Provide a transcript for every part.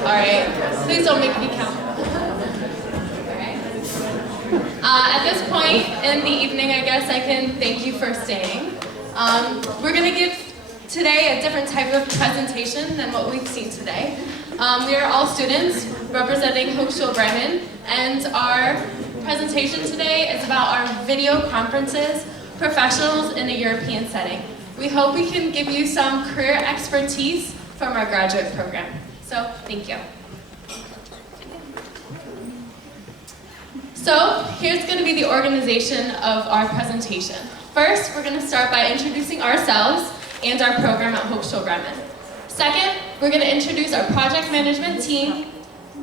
Alright, please don't make me count. At this point in the evening, I guess I can thank you for staying. We're going to give today a different type of presentation than what we've seen today. We are all students representing Hochschule Bremen, and our presentation today is about our video conferences, professionals in a European setting. We hope we can give you some career expertise from our graduate program. So, thank you. So, here's going to be the organization of our presentation. First, we're going to start by introducing ourselves and our program at Hochschule Bremen. Second, we're going to introduce our project management team,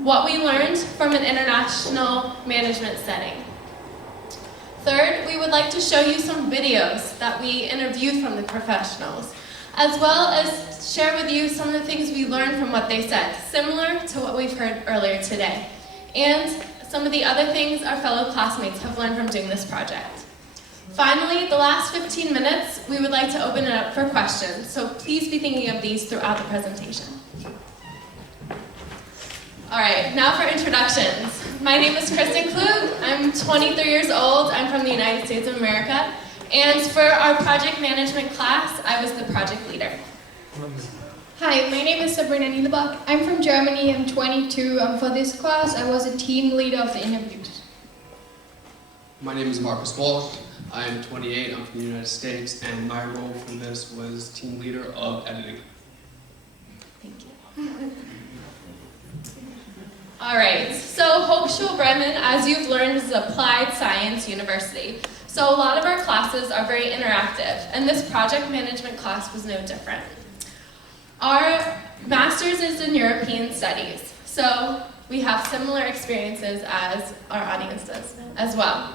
what we learned from an international management setting. Third, we would like to show you some videos that we interviewed from the professionals, as well as share with you some of the things we learned from what they said, similar to what we've heard earlier today, and some of the other things our fellow classmates have learned from doing this project. Finally, the last 15 minutes, we would like to open it up for questions, so please be thinking of these throughout the presentation. All right, now for introductions. My name is Kristen Klug. I'm 23 years old. I'm from the United States of America. And for our project management class, I was the project leader. Hi, my name is Sabrina Niederbach. I'm from Germany. I'm 22. For this class, I was a team leader of the interviews. My name is Marcus Walsh. I'm 28. I'm from the United States, and my role for this was team leader of editing. Thank you. All right, so Hochschule Bremen, as you've learned, is an applied science university. So a lot of our classes are very interactive, and this project management class was no different. Our master's is in European studies, so we have similar experiences as our audience does as well.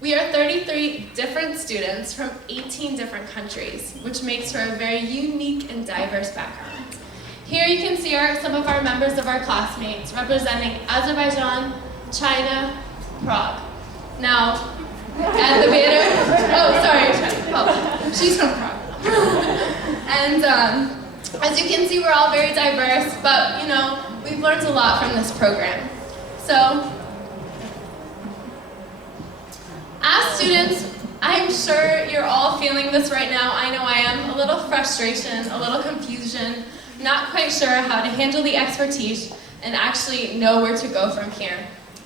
We are 33 different students from 18 different countries, which makes for a very unique and diverse background. Here you can see some of our members of our classmates representing Azerbaijan, China, Prague. Now, at the banner, she's from Prague. And as you can see, we're all very diverse, but we've learned a lot from this program. So, as students, I'm sure you're all feeling this right now. I know I am. A little frustration, a little confusion, not quite sure how to handle the expertise and actually know where to go from here.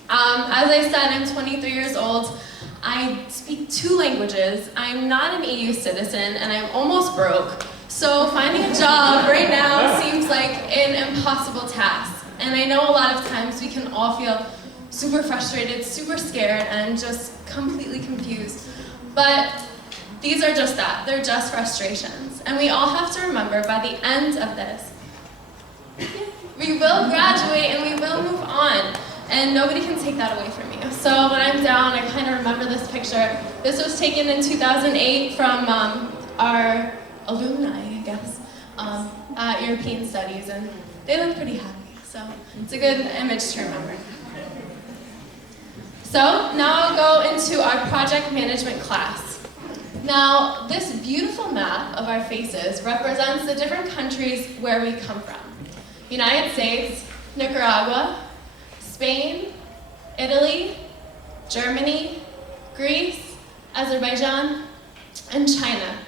As I said, I'm 23 years old. I speak 2 languages. I'm not an EU citizen, and I'm almost broke. So finding a job right now seems like an impossible task. And I know a lot of times we can all feel super frustrated, super scared, and just completely confused. But these are just that. They're just frustrations. And we all have to remember by the end of this, we will graduate and we will move on. And nobody can take that away from you. So when I'm down, I kind of remember this picture. This was taken in 2008 from our alumni, I guess, at European Studies. And they look pretty happy. So it's a good image to remember. So now I'll go into our project management class. Now, this beautiful map of our faces represents the different countries where we come from. United States, Nicaragua, Spain, Italy, Germany, Greece, Azerbaijan, and China.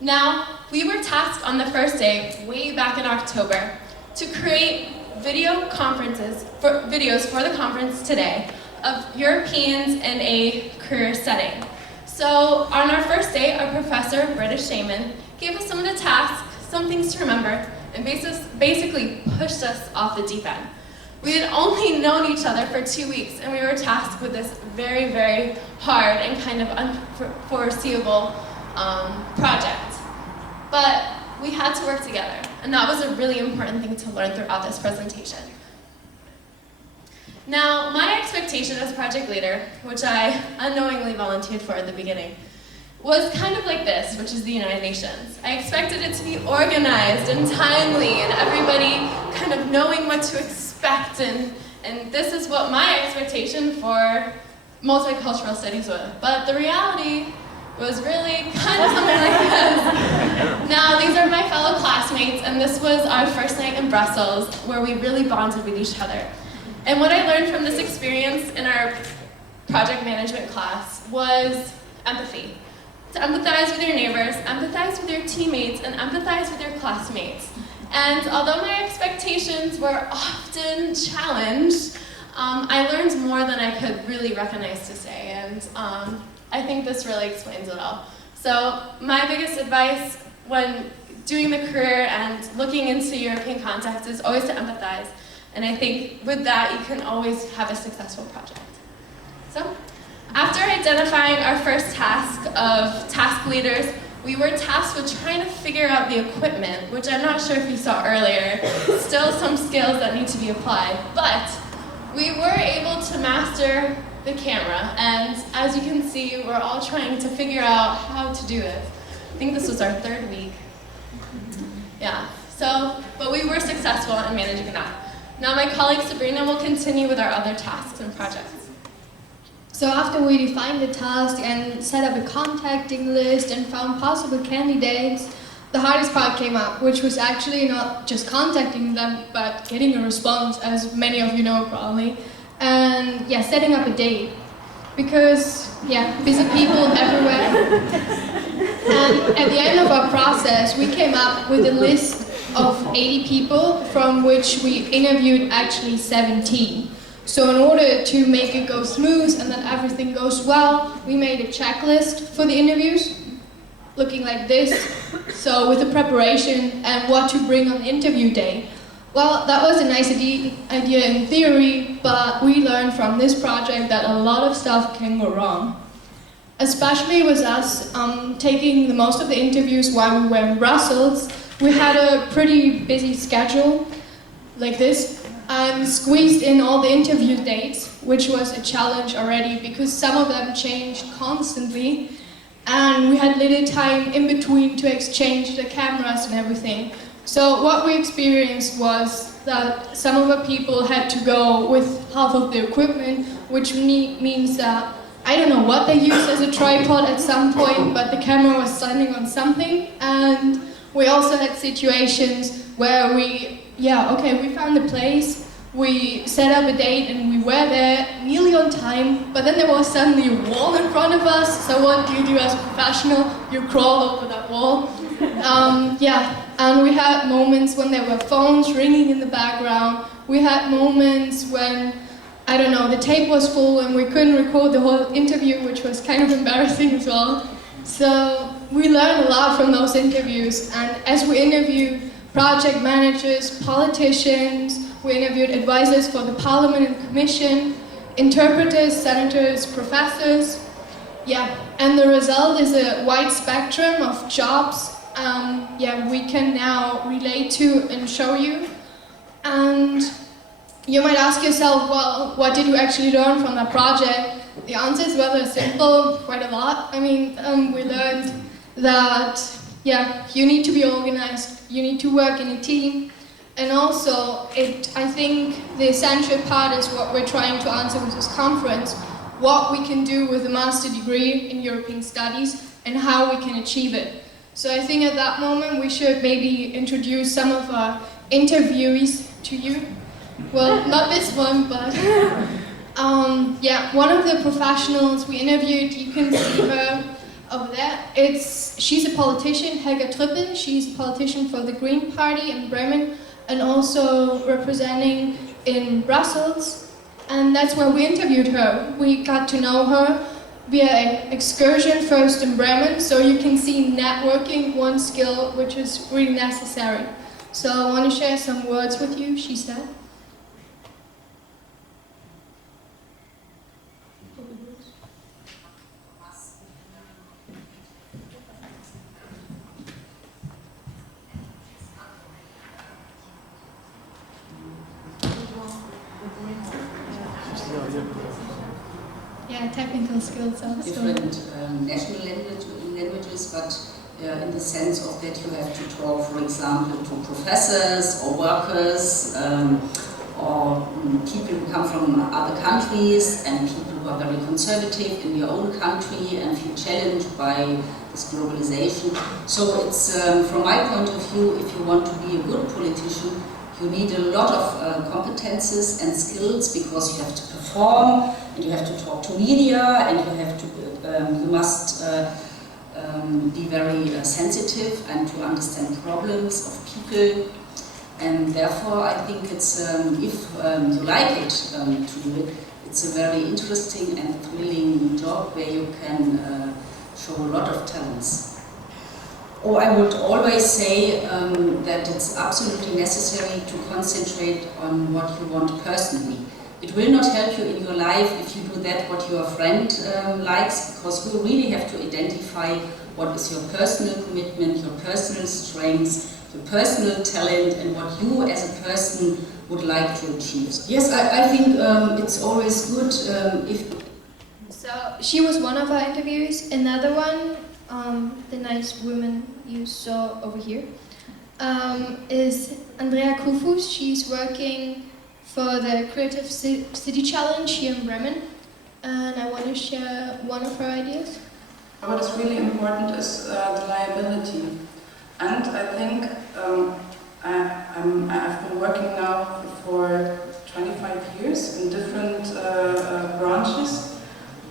Now, we were tasked on the first day, way back in October, to create videos for the conference today of Europeans in a career setting. So on our first day, our professor, British Shaman, gave us some of the tasks, some things to remember, and basically pushed us off the deep end. We had only known each other for 2 weeks, and we were tasked with this very, very hard and kind of unforeseeable project. But we had to work together, and that was a really important thing to learn throughout this presentation. Now, my expectation as project leader, which I unknowingly volunteered for at the beginning, was kind of like this, which is the United Nations. I expected it to be organized and timely, and everybody kind of knowing what to expect, and this is what my expectation for multicultural studies was. But the reality It was really kind of something like this. Now, these are my fellow classmates, and this was our first night in Brussels, where we really bonded with each other. And what I learned from this experience in our project management class was empathy. To empathize with your neighbors, empathize with your teammates, and empathize with your classmates. And although my expectations were often challenged, I learned more than I could really recognize to say, and I think this really explains it all. So my biggest advice when doing the career and looking into European context is always to empathize. And I think with that, you can always have a successful project. So after identifying our first task of task leaders, we were tasked with trying to figure out the equipment, which I'm not sure if you saw earlier. Still some skills that need to be applied, but we were able to master the camera, and as you can see, we're all trying to figure out how to do this. I think this was our third week. Yeah, but we were successful in managing that. Now my colleague Sabrina will continue with our other tasks and projects. So after we defined the task and set up a contacting list and found possible candidates, the hardest part came up, which was actually not just contacting them, but getting a response, as many of you know probably. And yeah, setting up a date. Because, yeah, busy people everywhere. And at the end of our process, we came up with a list of 80 people, from which we interviewed actually 17. So in order to make it go smooth and that everything goes well, we made a checklist for the interviews, looking like this. So with the preparation and what to bring on the interview day. Well, that was a nice idea in theory, but we learned from this project that a lot of stuff can go wrong. Especially with us taking the most of the interviews while we were in Brussels, we had a pretty busy schedule, like this, and squeezed in all the interview dates, which was a challenge already because some of them changed constantly, and we had little time in between to exchange the cameras and everything. So what we experienced was that some of the people had to go with half of the equipment, which means that I don't know what they used as a tripod at some point, but the camera was standing on something. And we also had situations where we found a place, we set up a date and we were there nearly on time, but then there was suddenly a wall in front of us. So what do you do as a professional? You crawl over that wall. And we had moments when there were phones ringing in the background. We had moments when, I don't know, the tape was full and we couldn't record the whole interview, which was kind of embarrassing as well. So we learned a lot from those interviews, and as we interviewed project managers, politicians, we interviewed advisors for the Parliament and Commission, interpreters, senators, professors. Yeah, and the result is a wide spectrum of jobs we can now relate to and show you. And you might ask yourself, well, what did you actually learn from that project? The answer is rather simple, quite a lot. I mean, we learned that, you need to be organized, you need to work in a team, and also, I think the essential part is what we're trying to answer with this conference, what we can do with a master degree in European Studies and how we can achieve it. So I think at that moment we should maybe introduce some of our interviewees to you. Well, not this one, but one of the professionals we interviewed, you can see her over there. She's a politician, Helga Trippel. She's a politician for the Green Party in Bremen and also representing in Brussels. And that's where we interviewed her. We got to know her via an excursion first in Bremen, so you can see networking, one skill which is really necessary. So I want to share some words with you, she said. Yeah, technical skills also. Different national languages, but in the sense of that you have to talk, for example, to professors or workers or people who come from other countries and people who are very conservative in your own country and feel challenged by this globalization. So it's, from my point of view, if you want to be a good politician, you need a lot of competences and skills, because you have to perform, and you have to talk to media, and you have to, you must be very sensitive and to understand problems of people. And therefore, I think it's, if you like it to do it, it's a very interesting and thrilling job where you can show a lot of talents. Or I would always say that it's absolutely necessary to concentrate on what you want personally. It will not help you in your life if you do that what your friend likes, because you really have to identify what is your personal commitment, your personal strengths, your personal talent, and what you as a person would like to achieve. Yes, I think it's always good if... So she was one of our interviewees. Another one, the nice woman you saw over here, is Andrea Kufus. She's working for the Creative City Challenge here in Bremen, and I want to share one of her ideas. What is really important is the liability, and I think I've been working now for 25 years in different branches,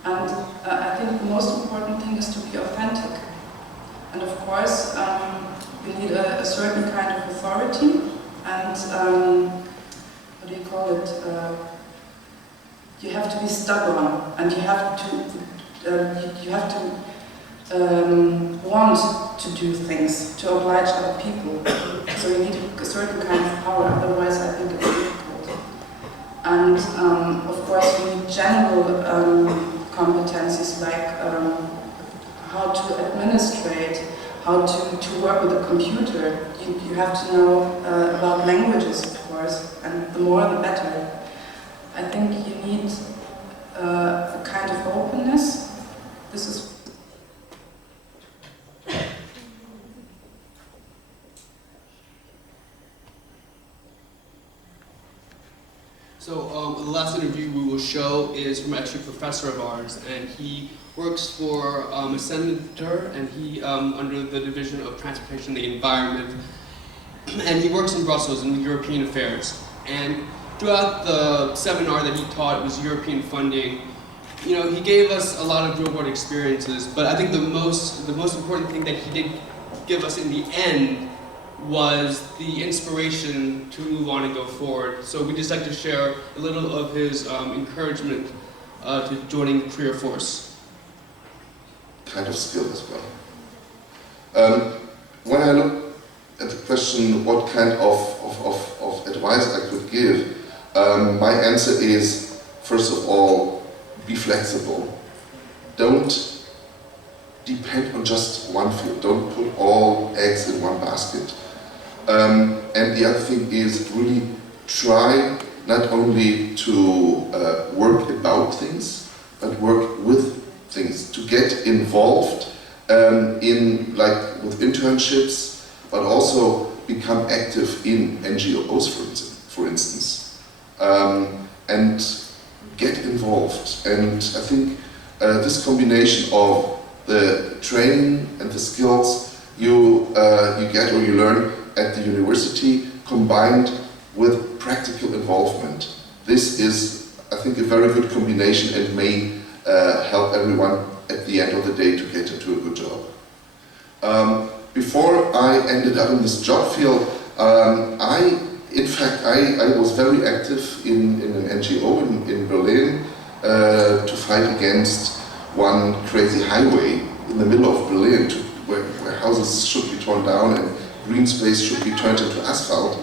and I think the most important thing is to be authentic. And of course, you need a certain kind of authority, and what do you call it? You have to be stubborn, and you have to want to do things, to oblige other people. So you need a certain kind of power, otherwise I think it's difficult. And of course you need general competencies like how to administrate, how to work with a computer. You have to know about languages, of course, and the more the better. I think you need a kind of openness. This is So the last interview we will show is from actually a professor of ours, and he works for a senator, and he under the Division of Transportation and the Environment, and he works in Brussels in European affairs. And throughout the seminar that he taught, it was European funding. You know, he gave us a lot of real-world experiences, but I think the most important thing that he did give us in the end was the inspiration to move on and go forward. So we'd just like to share a little of his encouragement to joining the career force. Kind of skill as well. When I look at the question what kind of advice I could give, my answer is, first of all, be flexible. Don't depend on just one field. Don't put all eggs in one basket. And the other thing is really try not only to work about things, but work with things, to get involved in, like, with internships, but also become active in NGOs, for instance, and get involved. And I think this combination of the training and the skills you get or you learn at the university, combined with practical involvement. This is, I think, a very good combination and may help everyone at the end of the day to get into a good job. Before I ended up in this job field, I was very active in an NGO in Berlin to fight against one crazy highway in the middle of Berlin where houses should be torn down and green space should be turned into asphalt.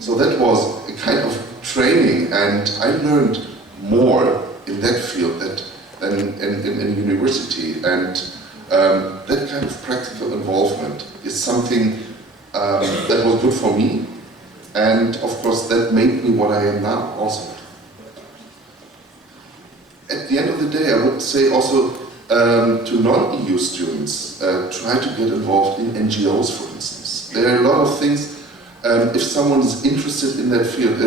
So that was a kind of training, and I learned more in that field than in university. And that kind of practical involvement is something that was good for me, and of course that made me what I am now also. At the end of the day, I would say also to non-EU students, try to get involved in NGOs, for instance. There are a lot of things, if someone is interested in that field,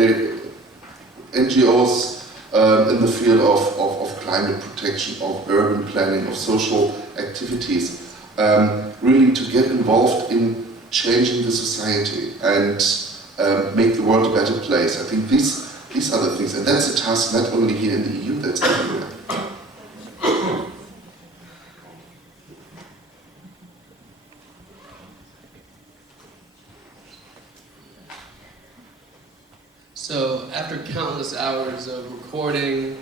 NGOs in the field of climate protection, of urban planning, of social activities, really to get involved in changing the society and make the world a better place. I think these are the things, and that's a task not only here in the EU, that's everywhere. So after countless hours of recording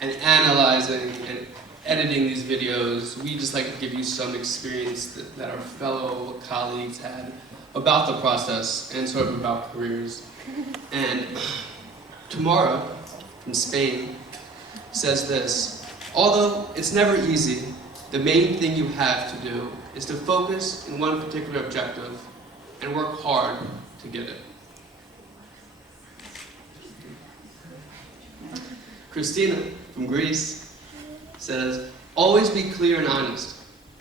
and analyzing and editing these videos, we just like to give you some experience that our fellow colleagues had about the process and sort of about careers. And Tamara from Spain says this: although it's never easy, the main thing you have to do is to focus in one particular objective and work hard to get it. Christina from Greece says, always be clear and honest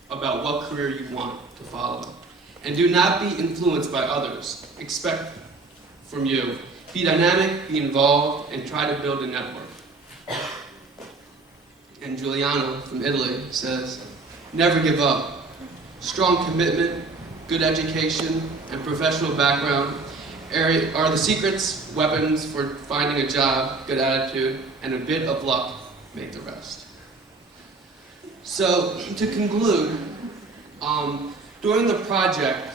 about what career you want to follow. And do not be influenced by others. Expect from you. Be dynamic, be involved, and try to build a network. And Giuliano from Italy says, never give up. Strong commitment, good education, and professional background are the secrets, weapons for finding a job, good attitude, and a bit of luck make the rest. So, to conclude, during the project,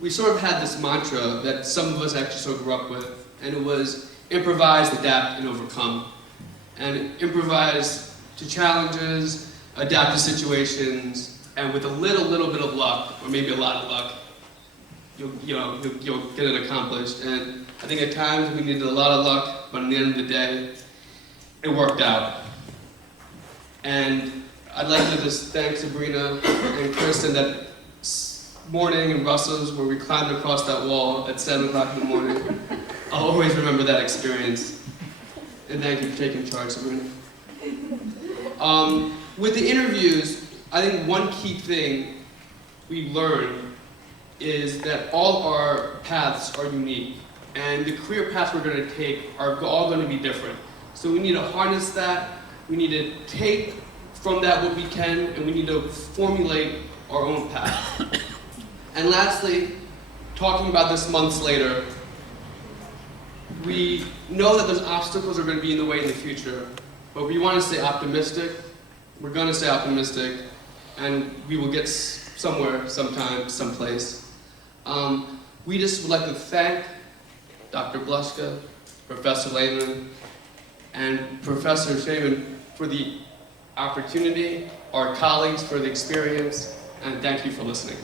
we sort of had this mantra that some of us actually sort of grew up with, and it was improvise, adapt, and overcome. And improvise to challenges, adapt to situations, and with a little bit of luck, or maybe a lot of luck, you'll get it accomplished. And I think at times we needed a lot of luck, but at the end of the day, it worked out. And I'd like to just thank Sabrina and Kristen that morning in Brussels where we climbed across that wall at 7 o'clock in the morning. I'll always remember that experience. And thank you for taking charge, Sabrina. With the interviews, I think one key thing we learned is that all our paths are unique, and the career paths we're going to take are all going to be different. So we need to harness that, we need to take from that what we can, and we need to formulate our own path. And lastly, talking about this months later, we know that those obstacles are going to be in the way in the future, but we want to stay optimistic. We're going to stay optimistic, and we will get somewhere, sometime, someplace. We just would like to thank Dr. Blushka, Professor Lehman, and Professor Shaman for the opportunity, our colleagues for the experience, and thank you for listening.